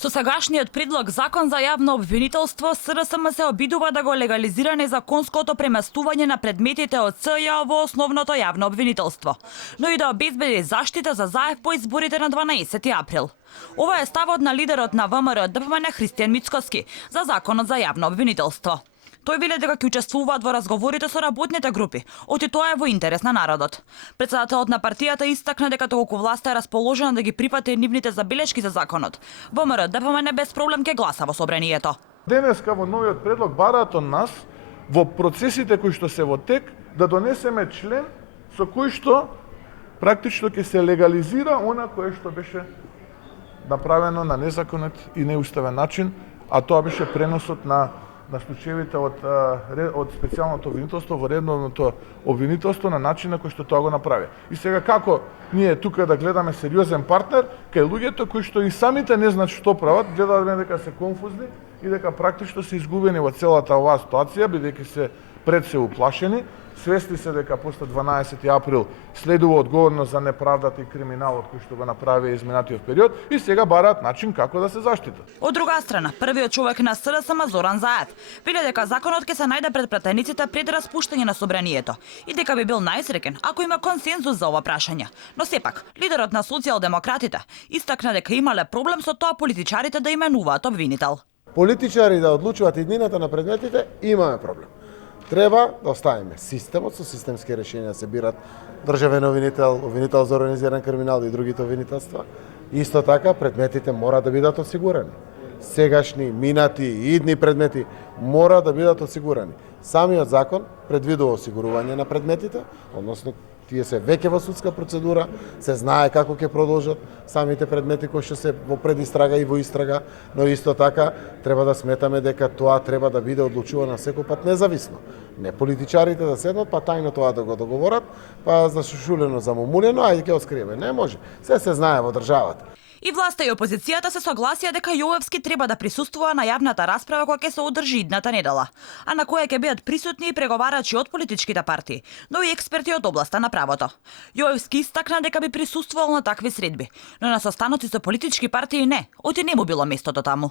Со сегашниот предлог закон за јавно обвинителство, СРСМ се обидува да го легализира незаконското преместување на предметите од СЈО во основното јавно обвинителство, но и да обезбеди заштита за ЗАЕВ по изборите на 12 април. Ова е ставот на лидерот на ВМРО ДПМН Христијан Мицкоски за законот за јавно обвинителство. Тој веле дека ќе учествуваат во разговорите со работните групи, оти тоа е во интерес на народот. Претседателот на партијата истакна дека доколку власта е расположена да ги припати нивните забелешки за законот, ВМРО ДПМН без проблем ќе гласа во собранието. Денеска во новиот предлог бараат од нас во процесите кои што се во тек да донесеме член со кој што практично ќе се легализира она кое што беше направено на незаконет и неуставен начин, а тоа беше преносот на случаевите од специјалното обвинителство во редовното обвинителство на начин на кој што тоа го направи. И сега како ние тука да гледаме сериозен партнер кај луѓето кои што и самите не знаат што прават, гледаат дека се конфузни и дека практично се изгубени во целата оваа ситуација, бидејќи се пред се уплашени, свесни се дека после 12 април следува одговорност за неправдата и криминалот кој што го направи изминатиот период и сега бараат начин како да се заштитат. Од друга страна, првиот човек на СРСМ Зоран Заев веле дека законот ќе се најде пред пратениците пред распуштање на собранието и дека би бил најсреќен ако има консензус за ова прашање. Но сепак, лидерот на социјалдемократите истакна дека имале проблем со тоа политичарите да именуваат обвинител. Политичари да одлучуваат иднината на предметите, имаме проблем. Треба да оставиме системот, со системски решенија се бират државен обвинител, обвинител за организиран криминал и другите обвинителства. Исто така, предметите мора да бидат осигурени. Сегашни, минати и идни предмети мора да бидат осигурени. Самиот закон предвидува осигурување на предметите, односно тие се веќе во судска процедура, се знае како ќе продолжат самите предмети кои што се во предистрага и во истрага, но исто така треба да сметаме дека тоа треба да биде одлучувано секој пат независно. Не политичарите да седнат, па тајно тоа да го договорат, па зашушулено, замумулено, ајде ќе откриеме. Не може. Се знае во државата. И власта и опозицијата се согласија дека Јовевски треба да присуствува на јавната расправа која ќе се одржи идната недела, а на која ќе бидат присутни и преговарачи од политичките партии, но и експерти од областа на правото. Јовевски истакна дека би присуствувал на такви средби, но на состаноци со политички партии не, оти не му било местото таму.